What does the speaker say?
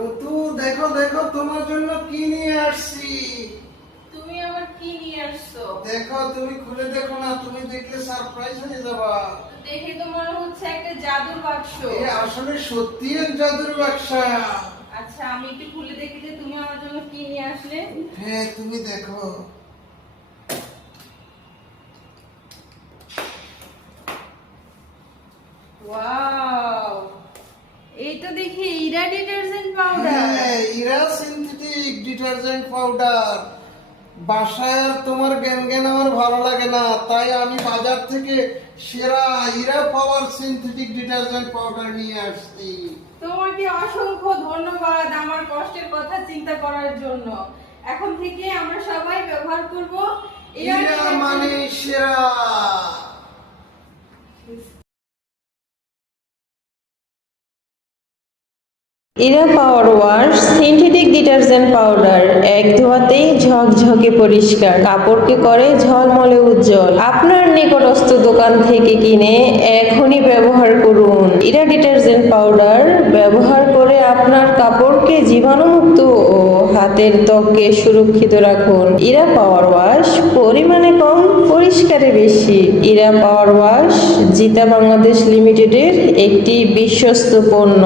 ঋতু, দেখো দেখো তোমার জন্য কি নিয়ে আসছি। তুমি আবার কি নিয়ে আসছো? দেখো, তুমি খুলে দেখো না, তুমি দেখলে সারপ্রাইজ হয়ে যাবা। দেখে তো মনে হচ্ছে একটা জাদুর বাক্স। এ আসলে সত্যি এক জাদুর বাক্সা। আচ্ছা, আমি একটু খুলে দেখি যে তুমি আমার জন্য কি নিয়ে আসলে। হ্যাঁ, তুমি দেখো। ওয়াও, এইটা দেখি ইরা ডিটারজেন্ট পাউডার। হ্যাঁ, ইরা সিনথেটিক ডিটারজেন্ট পাউডার। বাসায় আর তোমার জ্ঞান আমার ভালো লাগে না, তাই আমি বাজার থেকে সেরা ইরা পাওয়ার সিনথেটিক ডিটারজেন্ট পাউডার নিয়ে আসছি। তোমাকে অসংখ্য ধন্যবাদ আমার কষ্টের কথা চিন্তা করার জন্য। এখন থেকে আমরা সবাই ব্যবহার করব ইরা মানে সেরা। ইরা পাওয়ার ওয়াশ সিনথেটিক ডিটারজেন্ট পাউডার, এক ধোয়াতেই ঝকঝকে পরিষ্কার, কাপড়কে করে ঝলমলে উজ্জ্বল। আপনার নিকটস্থ দোকান থেকে কিনে এখনই ব্যবহার করুন ইরা ডিটারজেন্ট পাউডার। ব্যবহার করে আপনার কাপড়কে জীবাণুমুক্ত ও হাতের ত্বককে সুরক্ষিত রাখুন। ইরা পাওয়ার ওয়াশ, পরিমাণে কম, পরিষ্কারে বেশি। ইরা পাওয়ার ওয়াশ জিতা বাংলাদেশ লিমিটেডের একটি বিশ্বস্ত পণ্য।